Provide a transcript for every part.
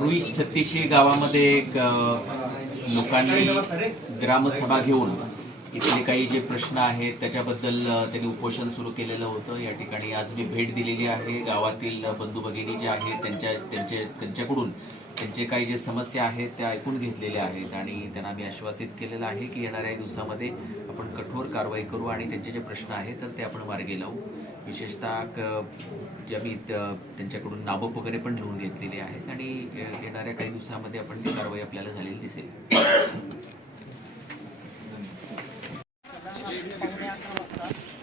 रुई 36 गावामध्ये एक लोकांनी ग्रामसभा घेऊन इथले काही जे प्रश्न आहेत त्याच्याबद्दल त्यांनी उपोषण सुरू केलेलं होतं। या ठिकाणी आज मी भेट दिलेली आहे। गावातील बंधू भगिनी जे आहेत त्यांच्याकडून त्यांचे काही जे समस्या आहेत त्या ऐकून घेतलेल्या आहेत आणि त्यांना मी आश्वासित केलेलं आहे की येणाऱ्या दिवसामध्ये आपण कठोर कारवाई करू आणि त्यांचे जे प्रश्न आहेत तर ते आपण मार्गी लावू। विशेषतः ज्या मी त्यांच्याकडून नावं वगैरे पण लिहून घेतलेली आहेत आणि येणाऱ्या काही दिवसामध्ये आपण ती कारवाई आपल्याला झालेली दिसेल।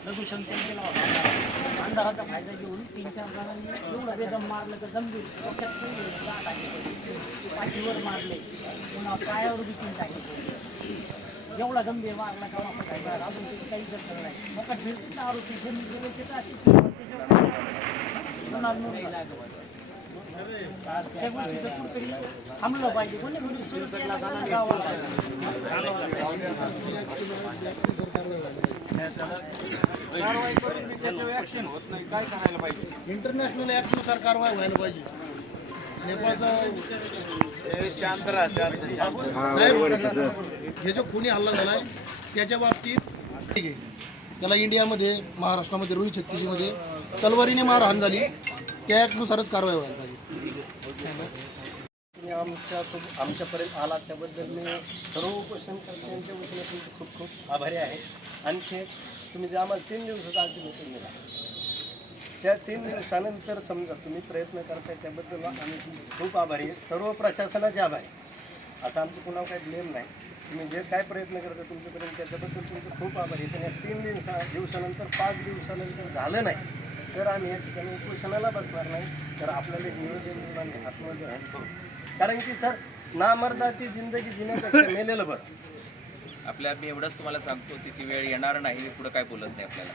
लघुशंकन केला होता अंधाराचा फायदा घेऊन 3-4 जणांनी एवढं बेदम मारलं तर जमली पाठीवर मारले पुन्हा पायावर देखील टाकले एवढा गंभीर मारला का आपण काय अजून काही करत नाही मग फिरतील आरोपी अशी त्या गोष्टीचं कुठेतरी थांबलं पाहिजे कोणी कारवाई करून त्याच्यावर ऍक्शन होत नाही, काय करायला पाहिजे? इंटरनॅशनल ऍक्टनुसार कारवाई व्हायला पाहिजे। नेपाळचा हे जो कोणी हल्ला झालाय त्याच्या बाबतीत ठीक आहे, त्याला इंडियामध्ये महाराष्ट्रामध्ये रुई 36 मध्ये तलवारीने मारहाण झाली, त्या ऍक्टनुसारच कारवाई व्हायला पाहिजे। आमच्यापर्यंत आला त्याबद्दल मी सर्व उपोषणकर्त्यांच्या वतीने तुमचे खूप खूप आभारी आहे। आणखी तुम्ही जे आम्हाला 3 दिवसाचा अल्टिमेटम दिला त्या 3 दिवसानंतर समजा तुम्ही प्रयत्न करताय त्याबद्दल आम्ही खूप आभारी आहे। सर्व प्रशासनाचे आभारी, असं आमचं कुणावर काही ब्लेम नाही। तुम्ही जे काय प्रयत्न करता तुमच्यापर्यंत त्याच्याबद्दल तुमचं खूप आभारी आहे। पण या 3 दिवसानंतर 5 दिवसानंतर झालं नाही तर आम्ही या ठिकाणी उपोषणाला बसणार नाही, तर आपल्याला नियोजन देऊन आम्ही आत्महत्या करू। कारण की सर नामर्दाची जिंदगी जिण्यापेक्षा मेलेलं बरं। आपल्या मी एवढंच तुम्हाला सांगतो की ती वेळ येणार नाही, पुढे काय बोलत नाही आपल्याला।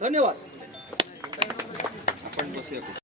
धन्यवाद। आपण बसूया।